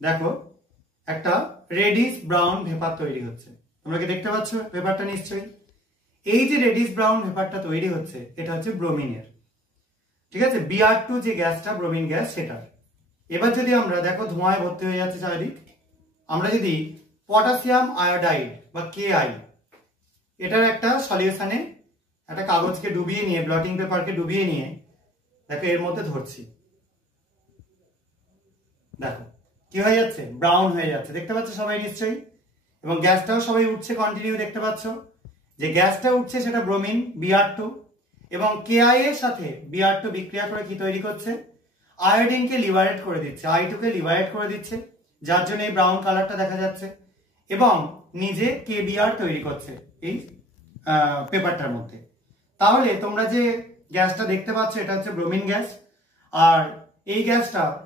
দেখো একটা radish brown vapour তৈরি হচ্ছে। তোমরা কি দেখতে পাচ্ছ ভেপারটা? নিশ্চয়ই। এই যে রেডিশ ব্রাউন ভেপারটা তৈরি হচ্ছে এটা হচ্ছে ব্রোমিনের। ঠিক আছে, Br2 যে গ্যাসটা ব্রোমিন গ্যাস সেটার। এবার যদি আমরা দেখো ধোঁয়ায় ভর্তি হয়ে যাচ্ছে চারিদিক, আমরা যদি পটাশিয়াম আয়োডাইড বা KI এটার একটা সলিউশনে একটা কাগজকে ডুবিয়ে নিয়ে, ব্লটিং পেপারকে ডুবিয়ে নিয়ে দেখো এর মধ্যে ধরছি, দেখো কি হয়ে যাচ্ছে? ব্রাউন হয়ে যাচ্ছে। দেখতে পাচ্ছ সবাই নিশ্চয়ই? এবং গ্যাসটাও সবাই উঠছে কন্টিনিউ। দেখতে পাচ্ছ যে গ্যাসটা উঠছে সেটা ব্রোমিন Br2 এবং KI এর সাথে Br2 বিক্রিয়া করে কি তৈরি করছে? আয়োডিনকে লিবারেট করে দিচ্ছে, I2 কে লিবারেট করে দিচ্ছে, যার জন্য এই ব্রাউন কালারটা দেখা যাচ্ছে এবং নিজে KBr তৈরি করছে এই পেপারটার মধ্যে। তাহলে তোমরা যে গ্যাসটা দেখতে পাচ্ছ এটা হচ্ছে ব্রোমিন গ্যাস। আর এই গ্যাসটা